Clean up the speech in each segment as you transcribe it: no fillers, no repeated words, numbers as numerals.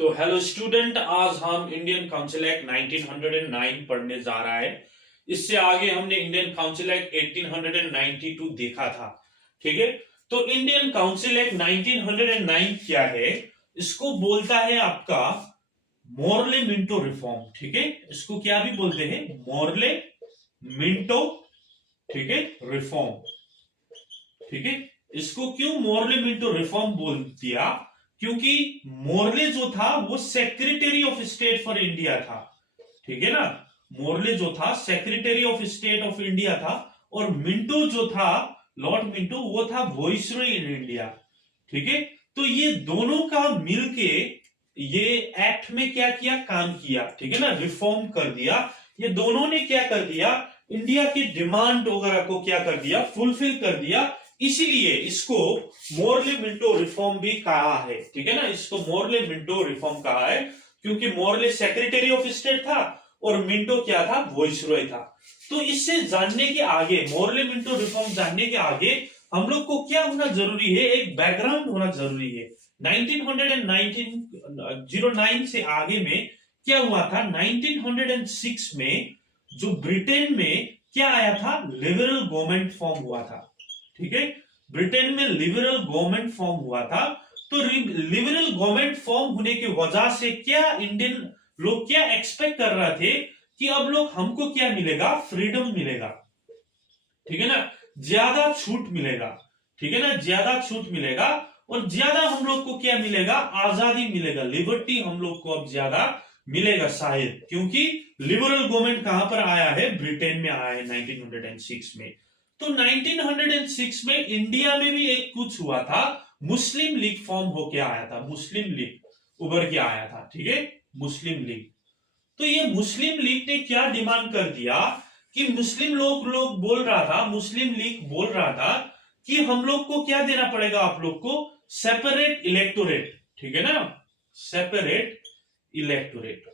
तो hello student, आज हम इंडियन काउंसिल एक्ट 1909 पढ़ने जा रहा है। इससे आगे हमने इंडियन काउंसिल एक्ट 1892 देखा था। ठीक है, तो इंडियन काउंसिल एक्ट 1909 क्या है? इसको बोलता है आपका मोर्ले मिंटो रिफॉर्म। ठीक है, इसको क्या भी बोलते हैं? मोर्ले मिंटो, ठीक है, रिफॉर्म। ठीक है, इसको क्यों मोर्ले मिंटो रिफॉर्म बोल दिया? क्योंकि मोर्ले जो था वो secretary of state for India था। ठीक है ना, मोर्ले जो था secretary of state of India था, और मिंटो जो था, लॉर्ड मिंटो, वो था वॉइसरॉय इन इंडिया। ठीक है, तो ये दोनों का मिलके ये एक्ट में क्या किया, काम किया। ठीक है ना, रिफॉर्म कर दिया। ये दोनों ने क्या कर दिया, इंडिया की डिमांड वगैरह को क्या कर दिया, फुलफिल कर दिया। इसीलिए इसको मोर्ले मिंटो रिफॉर्म भी कहा है। ठीक है ना, इसको मोर्ले मिंटो रिफॉर्म कहा है क्योंकि मोर्ले सेक्रेटरी ऑफ स्टेट था और मिंटो क्या था, वॉइसरॉय था। तो इससे जानने के आगे, मोर्ले मिंटो रिफॉर्म जानने के आगे हम लोग को क्या होना जरूरी है, एक बैकग्राउंड होना जरूरी है। 1909 से आगे में क्या हुआ था? 1906 में जो ब्रिटेन में क्या आया था, लिबरल गवर्नमेंट फॉर्म हुआ था। ठीक है, ब्रिटेन में लिबरल गवर्नमेंट फॉर्म हुआ था। तो लिबरल गवर्नमेंट फॉर्म होने की वजह से क्या इंडियन लोग क्या एक्सपेक्ट कर रहे थे कि अब लोग हमको क्या मिलेगा, फ्रीडम मिलेगा। ठीक है ना, ज्यादा छूट मिलेगा। ठीक है ना, ज्यादा छूट मिलेगा और ज्यादा हम लोग को क्या मिलेगा, आजादी मिलेगा, लिबर्टी हम लोग को अब ज्यादा मिलेगा शायद। क्योंकि लिबरल गवर्नमेंट कहां पर आया है, ब्रिटेन में आया है 1906 में। तो 1906 में इंडिया में भी एक कुछ हुआ था, मुस्लिम लीग फॉर्म होके आया था, मुस्लिम लीग उभर के आया था। ठीक है, मुस्लिम लीग। तो ये मुस्लिम लीग ने क्या डिमांड कर दिया कि मुस्लिम लोग बोल रहा था, मुस्लिम लीग बोल रहा था कि हम लोग को क्या देना पड़ेगा, आप लोग को सेपरेट इलेक्टोरेट। ठीक है ना, सेपरेट इलेक्टोरेट।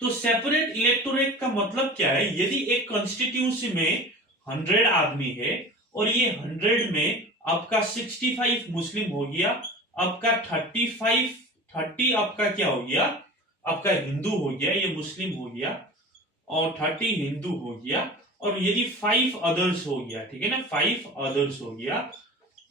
तो सेपरेट इलेक्टोरेट का मतलब क्या है? यदि एक कॉन्स्टिट्यूंसी में 100 आदमी है और ये 100 में आपका 65 मुस्लिम हो गया, आपका 30 आपका क्या हो गया, आपका हिंदू हो गया, ये मुस्लिम हो गया, और 30 हिंदू हो गया, और यदि 5 अदर्स हो गया, ठीक है ना, 5 अदर्स हो गया,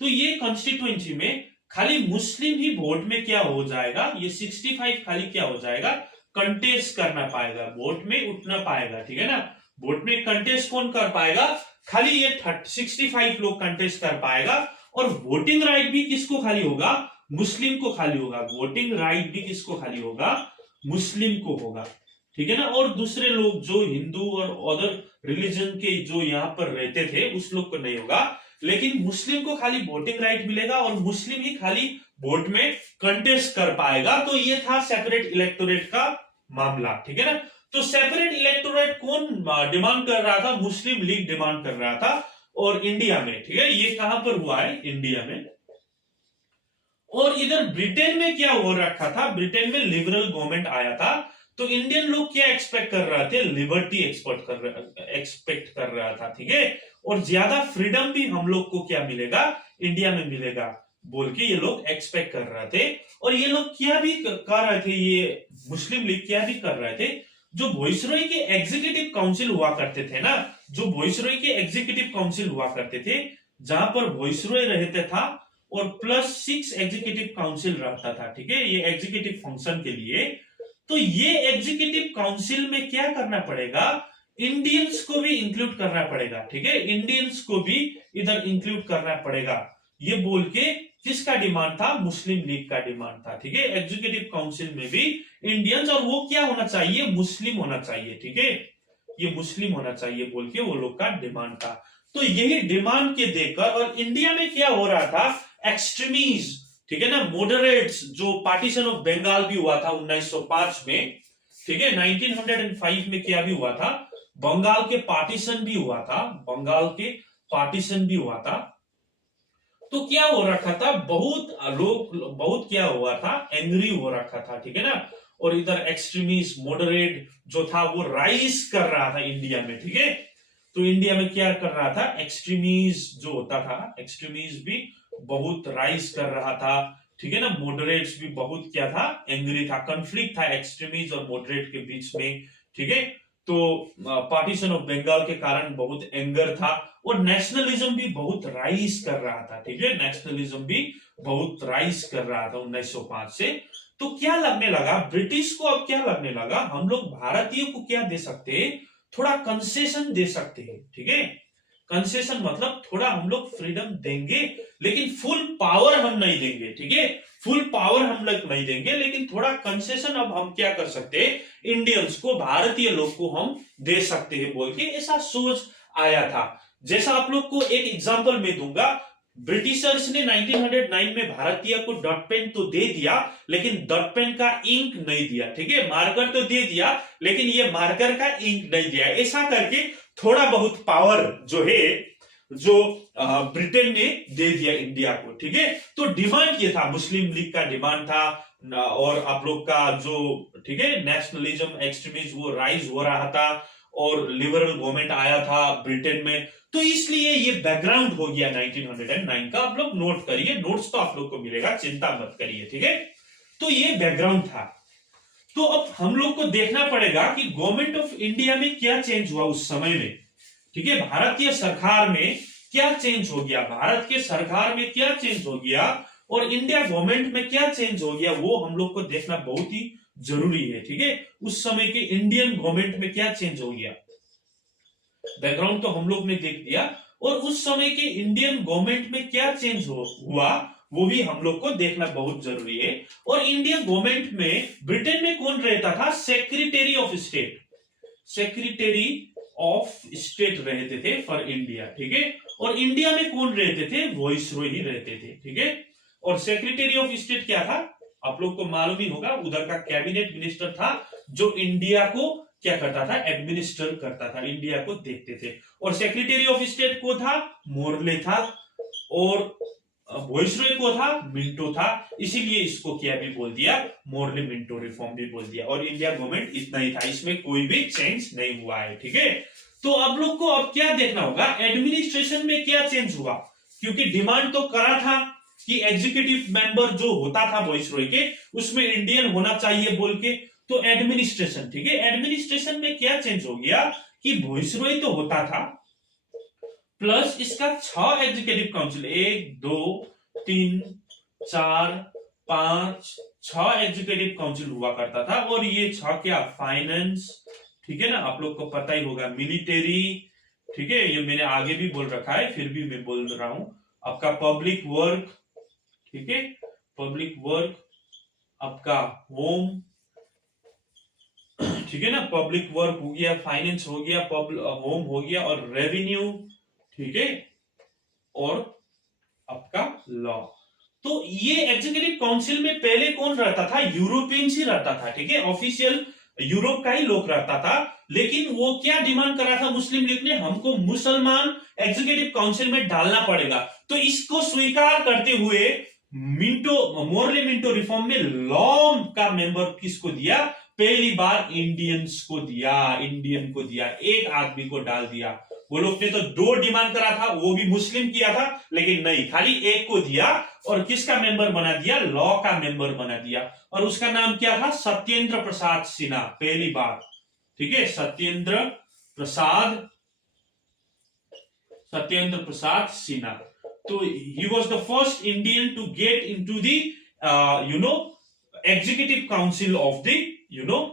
तो ये कॉन्स्टिट्यूएंसी में खाली मुस्लिम ही वोट में क्या हो जाएगा, ये 65 खाली क्या हो जाएगा, कंटेस्ट करना पाएगा, वोट में उठना पाएगा। ठीक है ना, वोट में कंटेस्ट कौन कर पाएगा, खाली ये 65 लोग कंटेस्ट कर पाएगा। और वोटिंग राइट भी किसको खाली होगा, मुस्लिम को खाली होगा। वोटिंग राइट भी किसको खाली होगा, मुस्लिम को होगा। ठीक है ना, और दूसरे लोग जो हिंदू और अदर रिलीजन के जो यहाँ पर रहते थे उस लोग को नहीं होगा, लेकिन मुस्लिम को खाली वोटिंग राइट मिलेगा और मुस्लिम ही खाली वोट में कंटेस्ट कर पाएगा। तो ये था सेपरेट इलेक्टोरेट का मामला। ठीक है ना, तो सेपरेट इलेक्टोरेट कौन डिमांड कर रहा था, मुस्लिम लीग डिमांड कर रहा था, और इंडिया में। ठीक है, ये कहां पर हुआ है, इंडिया में। और इधर ब्रिटेन में क्या हो रखा था, ब्रिटेन में लिबरल गवर्नमेंट आया था। तो इंडियन लोग क्या एक्सपेक्ट कर रहे थे, लिबर्टी एक्सपेक्ट कर रहा था। ठीक है, और ज्यादा फ्रीडम भी हम लोग को क्या मिलेगा, इंडिया में मिलेगा बोल के ये लोग एक्सपेक्ट कर रहे थे। और ये लोग क्या भी कर रहे थे, ये मुस्लिम लीग क्या भी कर रहे थे, जो वॉइसरॉय के एग्जीक्यूटिव काउंसिल हुआ करते थे ना, जो वॉइसरॉय के एग्जीक्यूटिव काउंसिल हुआ करते थे, जहां पर वॉइसरॉय रहते था और +6 एग्जीक्यूटिव काउंसिल रहता था। ठीक है, ये एग्जीक्यूटिव फंक्शन के लिए। तो ये एग्जीक्यूटिव काउंसिल में क्या करना पड़ेगा, इंडियंस को भी इंक्लूड करना पड़ेगा। ठीक है, इंडियंस को भी इधर इंक्लूड करना पड़ेगा, ये बोल के किसका डिमांड था, मुस्लिम लीग का डिमांड था। ठीक है, एग्जीक्यूटिव काउंसिल में भी इंडियंस, और वो क्या होना चाहिए, मुस्लिम होना चाहिए। ठीक है, ये मुस्लिम होना चाहिए बोल के वो लोग का डिमांड था। तो यही डिमांड के देकर, और इंडिया में क्या हो रहा था, एक्सट्रीमिस्ट, ठीक है ना, मॉडरेट्स, जो पार्टीशन ऑफ बंगाल भी हुआ था 1905 में। ठीक है, 1905 में क्या भी हुआ था, बंगाल के पार्टीशन भी हुआ था, बंगाल के पार्टीशन भी हुआ था। तो क्या हो रखा था, बहुत लोग, बहुत क्या हुआ था, एंग्री हो रखा था। ठीक है ना, और इधर एक्सट्रीमिस्ट मॉडरेट जो था वो राइज कर रहा था इंडिया में। ठीक है, तो इंडिया में क्या कर रहा था, एक्सट्रीमिस्ट जो होता था, एक्सट्रीमिस्ट भी बहुत राइज कर रहा था। ठीक है ना। मॉडरेट्स भी बहुत क्या था, एंग्री था, कॉन्फ्लिक्ट था एक्सट्रीमिस्ट और मॉडरेट के बीच में, ठीक है। तो पार्टीशन ऑफ बंगाल के कारण बहुत एंगर था और नेशनलिज्म भी बहुत राइज कर रहा था, ठीक है, नेशनलिज्म भी बहुत राइज कर रहा था 1905 से। तो क्या लगने लगा ब्रिटिश को, अब क्या लगने लगा, हम लोग भारतीय को क्या दे सकते हैं, थोड़ा कंसेशन दे सकते हैं, ठीक है। कंसेशन मतलब थोड़ा हम लोग फ्रीडम देंगे, लेकिन फुल पावर हम नहीं देंगे, ठीक है। फुल पावर हम लोग नहीं देंगे, लेकिन थोड़ा कंसेशन अब हम क्या कर सकते हैं, इंडियंस को, भारतीय लोग को हम दे सकते हैं बोल के ऐसा सोच आया था। जैसा आप लोग को एक एग्जांपल में दूंगा, ब्रिटिशर्स ने 1909 में भारतीय को डॉट पेन तो दे दिया, लेकिन डॉट पेन का इंक नहीं दिया, ठीक है। मार्कर तो दे दिया, लेकिन ये मार्कर का इंक नहीं दिया। ऐसा करके थोड़ा बहुत पावर जो है, जो ब्रिटेन ने दे दिया इंडिया को, ठीक है। तो डिमांड ये था, मुस्लिम लीग का डिमांड था, और आप लोग का जो, ठीक है, नेशनलिज्म एक्सट्रीमिज्म वो राइज हो रहा था, और लिबरल गवर्नमेंट आया था ब्रिटेन में। तो इसलिए ये बैकग्राउंड हो गया 1909 का। आप लोग नोट करिए, नोट्स तो आप लोग को मिलेगा, चिंता मत करिए, ठीक है। तो ये बैकग्राउंड था। तो अब हम लोग को देखना पड़ेगा कि गवर्नमेंट ऑफ इंडिया में क्या चेंज हुआ उस समय में, ठीक है। भारतीय सरकार में क्या चेंज हो गया, भारत के सरकार में क्या चेंज हो गया, और इंडिया गवर्नमेंट में क्या चेंज हो गया, वो हम लोग को देखना बहुत ही जरूरी है, ठीक है। उस समय के इंडियन गवर्नमेंट में क्या चेंज हो गया, बैकग्राउंड तो हम लोग ने देख दिया, और उस समय के इंडियन गवर्नमेंट में क्या चेंज हुआ वो भी हम लोग को देखना बहुत जरूरी है। और इंडियन गवर्नमेंट में ब्रिटेन में कौन रहता था, secretary of state, secretary of state रहते थे फॉर इंडिया, ठीक है। और इंडिया में कौन रहते थे, वॉइसरॉय ही रहते थे, ठीक है। और सेक्रेटरी ऑफ स्टेट क्या था, आप लोग को मालूम ही होगा, उधर का कैबिनेट मिनिस्टर था, जो इंडिया को क्या करता था, एडमिनिस्टर करता था, इंडिया को देखते थे। और सेक्रेटरी ऑफ स्टेट को था, मोरले था, और वॉइसरॉय को था, मिंटो था। इसीलिए इसको क्या भी बोल दिया, मोरले मिंटो रिफॉर्म भी बोल दिया। और इंडिया गवर्नमेंट इतना ही था, इसमें कोई भी चेंज नहीं हुआ है, ठीक है। तो आप लोग को अब क्या देखना होगा, एडमिनिस्ट्रेशन में क्या चेंज हुआ, क्योंकि डिमांड तो करा था कि एग्जीक्यूटिव मेंबर जो होता था वॉइसरॉय के, उसमें इंडियन होना चाहिए बोल के। तो एडमिनिस्ट्रेशन, ठीक है, एडमिनिस्ट्रेशन में क्या चेंज हो गया कि वॉइसरॉय तो होता था, प्लस इसका 6 एग्जीक्यूटिव काउंसिल, 1 2 3 4 5 6 एग्जीक्यूटिव काउंसिल हुआ करता था। और ये 6 क्या, फाइनेंस, ठीक है ना, आप लोग को पता ही होगा, मिलिट्री, ठीक है, ये मैंने आगे भी बोल रखा है, फिर भी मैं बोल रहा हूं, आपका पब्लिक वर्क, ठीक है, पब्लिक वर्क, आपका होम, ठीक है ना, पब्लिक वर्क हो गया, फाइनेंस हो गया, होम हो गया, और रेवेन्यू, ठीक है, और आपका लॉ। तो ये एग्जीक्यूटिव काउंसिल में पहले कौन रहता था, यूरोपियंस ही रहता था, ठीक है, ऑफिशियल यूरोप का ही लोग रहता था। लेकिन वो क्या डिमांड कर रहा था मुस्लिम लीग ने, हमको मुसलमान एग्जीक्यूटिव काउंसिल में डालना पड़ेगा। तो इसको स्वीकार करते हुए मिंटो, मोरले मिंटो रिफॉर्म में लॉ का मेंबर किसको दिया, पहली बार इंडियंस को दिया, इंडियन को दिया, एक आदमी को डाल दिया। वो लोग ने तो 2 डिमांड करा था, वो भी मुस्लिम किया था, लेकिन नहीं, खाली एक को दिया। और किसका मेंबर बना दिया, लॉ का मेंबर बना दिया। और उसका नाम क्या था, सत्येंद्र प्रसाद सिन्हा, पहली बार, ठीक है, सत्येंद्र प्रसाद सिन्हा। तो he was the first Indian to get into the executive council of the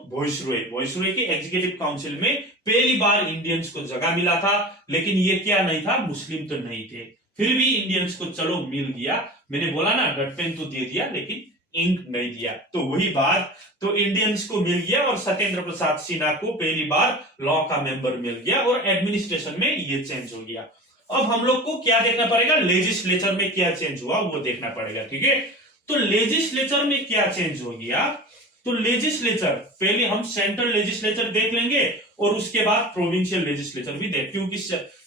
viceroy, viceroy के एग्जीक्यूटिव काउंसिल में पहली बार इंडियंस को जगह मिला था। लेकिन ये क्या नहीं था, मुस्लिम तो नहीं थे, फिर भी इंडियंस को चलो मिल गया। मैंने बोला ना, डॉट पेन तो दे दिया, लेकिन इंक नहीं दिया, तो वही बात, तो इंडियंस को मिल गया। और सत्येंद्र प्रसाद सिन्हा को पहली बार लॉ का मेंबर मिल गया, और एडमिनिस्ट्रेशन में ये चेंज हो गया। अब हम लोग को क्या देखना पड़ेगा, लेजिस्लेचर में क्या चेंज हुआ वो देखना पड़ेगा, ठीक है। तो लेजिस्लेचर में क्या चेंज हो गया, तो लेजिस्लेचर पहले हम सेंट्रल लेजिस्लेचर देख लेंगे, और उसके बाद प्रोविंशियल लेजिस्लेचर भी देख, क्योंकि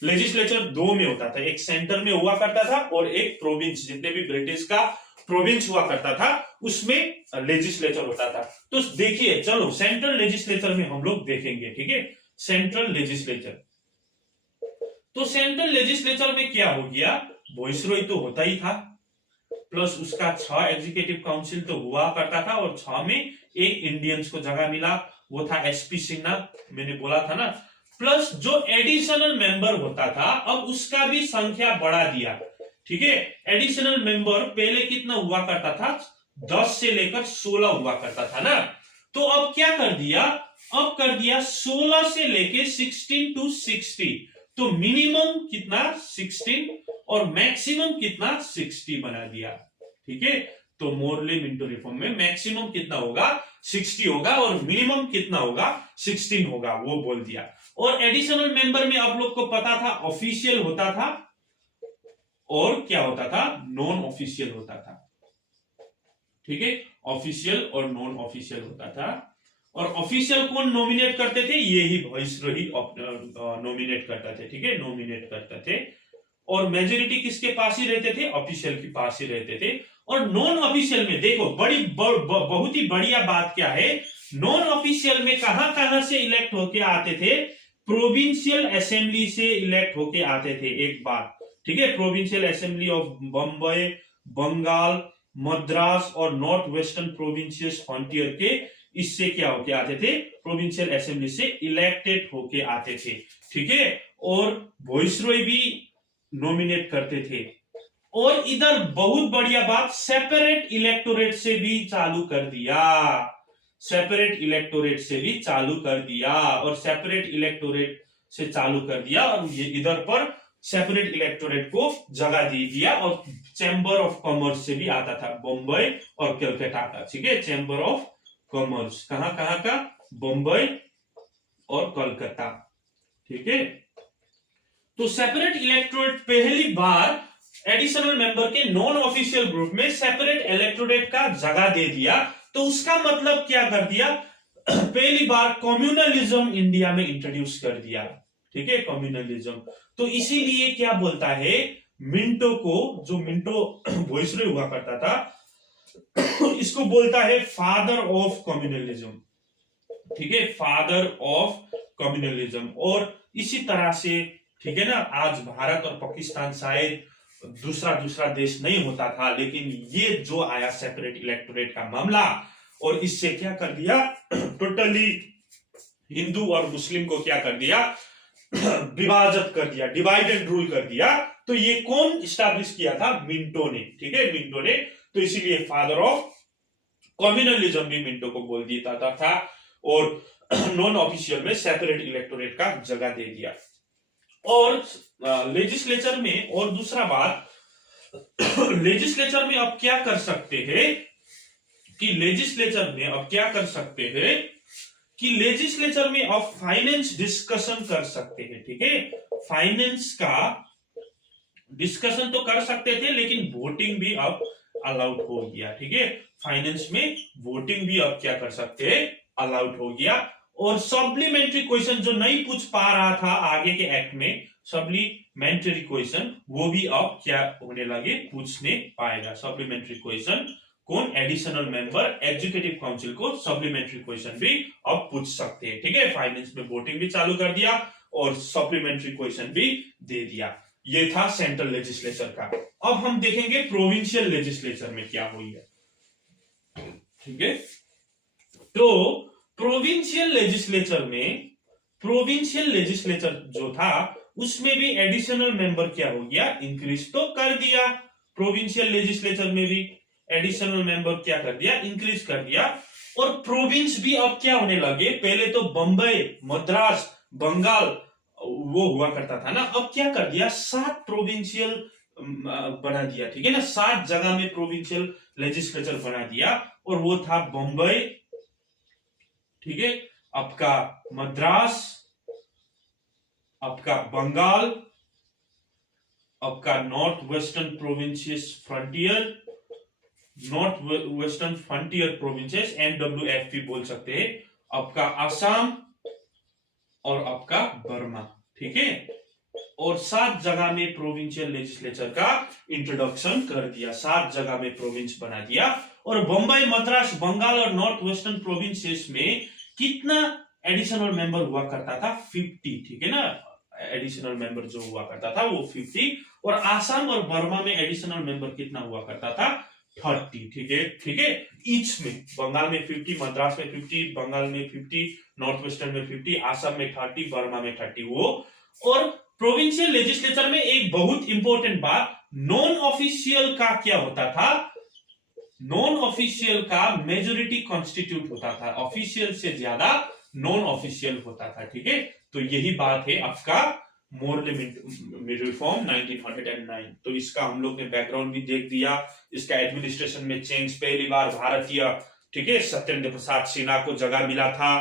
लेजिस्लेचर 2 में होता था, एक सेंटर में हुआ करता था और एक प्रोविंस, जितने भी ब्रिटिश का प्रोविंस हुआ करता था उसमें लेजिस्लेचर होता था। तो देखिए, चलो सेंट्रल लेजिस्लेचर में हम लोग देखेंगे, ठीक है, सेंट्रल लेजिस्लेचर। तो सेंट्रल लेजिस्लेचर में क्या हो गया, वॉइसरॉय तो होता ही था, प्लस उसका 6 एग्जीक्यूटिव काउंसिल तो हुआ करता था और 6 में एक इंडियंस को जगह मिला, वो था एसपी सिन्हा, मैंने बोला था ना। प्लस जो एडिशनल मेंबर होता था अब उसका भी संख्या बढ़ा दिया, ठीक है। एडिशनल मेंबर पहले कितना हुआ करता था, 10 से लेकर 16 हुआ करता था ना, तो अब क्या कर दिया, अब कर दिया 16 से लेके 16 to 60, तो मिनिमम कितना 16 और मैक्सिमम कितना 60 बना दिया, ठीक है। तो मोरले मिंटो रिफॉर्म में मैक्सिमम कितना होगा 60 होगा और मिनिमम कितना होगा 16 होगा, वो बोल दिया। और एडिशनल मेंबर में आप लोग को पता था ऑफिशियल होता था और क्या होता था, नॉन ऑफिशियल होता था, ठीक है। ऑफिशियल और नॉन ऑफिशियल होता था। और ऑफिशियल कौन नॉमिनेट करते थे, ये ही वाइसरॉय नॉमिनेट करता थे, ठीक है, नॉमिनेट करते थे। और मेजोरिटी किसके पास ही रहते थे, ऑफिशियल के पास ही रहते थे। और नॉन ऑफिशियल में देखो बहुत ही बढ़िया बात क्या है, नॉन ऑफिशियल में कहां से इलेक्ट होके आते थे, प्रोविंशियल असेंबली से इलेक्ट होके आते थे एक बार, ठीक है। Provincial assembly of Bombay, Bengal, Madras और नॉर्थ वेस्टर्न प्रोविंशियल फ्रंटियर के इससे क्या होके आते थे, प्रोविंशियल असेंबली से इलेक्टेड होके आते थे, ठीक है। और वाइसरॉय भी नॉमिनेट करते थे। और इधर बहुत बढ़िया बात, सेपरेट इलेक्टोरेट से भी चालू कर दिया, सेपरेट इलेक्टोरेट से भी चालू कर दिया। और सेपरेट इलेक्टोरेट से चालू कर दिया और ये इधर पर सेपरेट इलेक्टोरेट को जगह दे दिया। और चैम्बर ऑफ कॉमर्स से भी आता था, बम्बई और कलकत्ता का, ठीक है। चैम्बर ऑफ कॉमर्स कहां का, बम्बई और कलकत्ता, ठीक है। तो सेपरेट इलेक्टोरेट पहली बार एडिशनल मेंबर के नॉन ऑफिशियल ग्रुप में सेपरेट इलेक्टोरेट का जगह दे दिया। तो उसका मतलब क्या कर दिया, पहली बार कम्युनलिज्म इंडिया में इंट्रोड्यूस कर दिया, ठीक है, कम्युनलिज्म। तो इसीलिए क्या बोलता है, मिंटो को, जो मिंटो वाइसरॉय हुआ करता था, इसको बोलता है फादर ऑफ कम्युनलिज्म, ठीक है, फादर ऑफ कम्युनलिज्म। और इसी तरह से, ठीक है ना, आज भारत और पाकिस्तान शायद दूसरा देश नहीं होता था, लेकिन ये जो आया सेपरेट इलेक्टोरेट का मामला, और इससे क्या कर दिया, टोटली हिंदू और मुस्लिम को क्या कर दिया, विभाजित कर दिया, डिवाइड एंड रूल कर दिया। तो ये कौन स्टैब्लिश किया था, मिंटो ने, ठीक है, मिंटो ने। तो इसीलिए फादर ऑफ कम्युनलिज्म भी मिंटो को बोल दिया था। और नॉन ऑफिशियल में सेपरेट इलेक्टोरेट का जगह दे दिया। और लेजिस्लेचर में, और दूसरा बात, लेजिस्लेचर में अब क्या कर सकते हैं कि लेजिस्लेचर में अब क्या कर सकते हैं कि लेजिस्लेचर में अब फाइनेंस डिस्कशन कर सकते हैं, ठीक है। फाइनेंस का डिस्कशन तो कर सकते थे, लेकिन वोटिंग भी अब अलाउड हो गया, ठीक है। फाइनेंस में वोटिंग भी अब क्या कर सकते हैं, अलाउड हो गया। और सप्लीमेंट्री क्वेश्चन जो नहीं पूछ पा रहा था आगे के एक्ट में, सप्लीमेंट्री क्वेश्चन, वो भी अब क्या होने लगे, पूछने पाएगा। सप्लीमेंट्री क्वेश्चन कौन, एडिशनल मेंबर एग्जीक्यूटिव काउंसिल को सप्लीमेंट्री क्वेश्चन भी अब पूछ सकते हैं, ठीक है। फाइनेंस में वोटिंग भी चालू कर दिया और सप्लीमेंट्री क्वेश्चन भी दे दिया। ये था सेंट्रल लेजिस्लेचर का। अब हम देखेंगे प्रोविंशियल लेजिस्लेचर में क्या हुई है, ठीक है। तो प्रोविंशियल लेजिस्लेचर में, प्रोविंशियल लेजिस्लेचर जो था उसमें भी एडिशनल मेंबर क्या हो गया, इंक्रीज तो कर दिया। प्रोविंशियल लेजिस्लेचर में भी एडिशनल मेंबर क्या कर दिया, इंक्रीज कर दिया। और प्रोविंस भी अब क्या होने लगे, पहले तो बंबई, मद्रास, बंगाल वो हुआ करता था ना, अब क्या कर दिया, 7 प्रोविंशियल बना दिया, ठीक है ना। 7 जगह में प्रोविंशियल लेजिस्लेचर बना दिया। और वो था बंबई, ठीक है, आपका मद्रास, आपका बंगाल, आपका north western provinces frontier, north western frontier provinces, NWFP बोल सकते हैं, आपका आसाम और आपका बर्मा, ठीक है। और 7 जगह में प्रोविंशियल लेजिस्लेचर का इंट्रोडक्शन कर दिया, 7 जगह में प्रोविंस बना दिया। और बंबई, मद्रास, बंगाल और नॉर्थ वेस्टर्न प्रोविंसेस में कितना एडिशनल मेंबर हुआ करता था, 50, ठीक है ना। एडिशनल मेंबर जो हुआ करता था वो 50, और आसाम और बर्मा में एडिशनल मेंबर कितना हुआ करता था 30। ठीक है ईच में, बंगाल में 50, मद्रास में 50, बंगाल में 50, नॉर्थ वेस्टर्न में 50, आसाम में 30, बर्मा में 30 वो। और प्रोविंशियल लेजिस्लेचर में एक बहुत इंपॉर्टेंट बात, नॉन ऑफिशियल का क्या होता था, नॉन ऑफिशियल का मेजोरिटी कॉन्स्टिट्यूट होता था, ऑफिशियल से ज्यादा नॉन ऑफिशियल होता था। ठीक है, तो यही बात है आपका मोरले रिफॉर्म 1909। तो इसका हम लोग ने बैकग्राउंड भी देख दिया, इसका एडमिनिस्ट्रेशन में चेंज, पहली बार भारतीय, ठीक है, सत्येंद्र प्रसाद सिन्हा को जगह मिला था,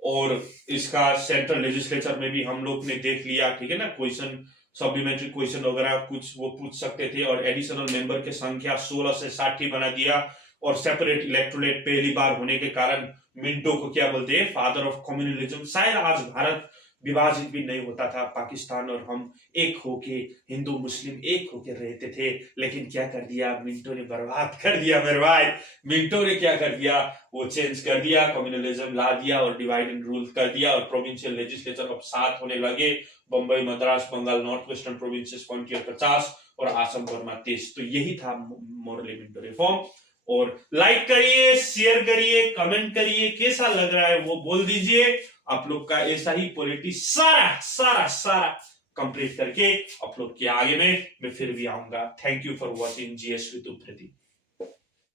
और इसका सेंट्रल लेजिस्लेचर में भी हम लोग ने देख लिया। ठीक है ना, क्वेश्चन सप्लीमेंट्री क्वेश्चन वगैरह कुछ वो पूछ सकते थे, और एडिशनल मेंबर की संख्या 16 से 60 बना दिया, और सेपरेट इलेक्टोरेट पहली बार होने के कारण मिंटो को क्या बोलते हैं, फादर ऑफ कम्युनलिज्म। शायद आज भारत विभाजित भी नहीं होता था, पाकिस्तान और हम एक होके, हिंदू मुस्लिम एक होके रहते थे, लेकिन क्या कर दिया मिंटो ने, बर्बाद कर दिया मेरे भाई। मिंटो ने क्या कर दिया, वो चेंज कर दिया, कम्युनलिज्म ला दिया और डिवाइड एंड रूल कर दिया, और प्रोविंशियल लेजिस्लेचर अब 7 होने लगे, Bombay, Madras, Bengal, north western provinces 50 और आसम बर्मा 23। तो यही था मोरले मिंटो रिफॉर्म। और लाइक करिए, शेयर करिए, कमेंट करिए, कैसा लग रहा है वो बोल दीजिए। आप लोग का ऐसा ही पॉलिटी सारा सारा सारा कंप्लीट करके आप लोग के आगे में मैं फिर भी आऊंगा। Thank you for watching GS with Upreti.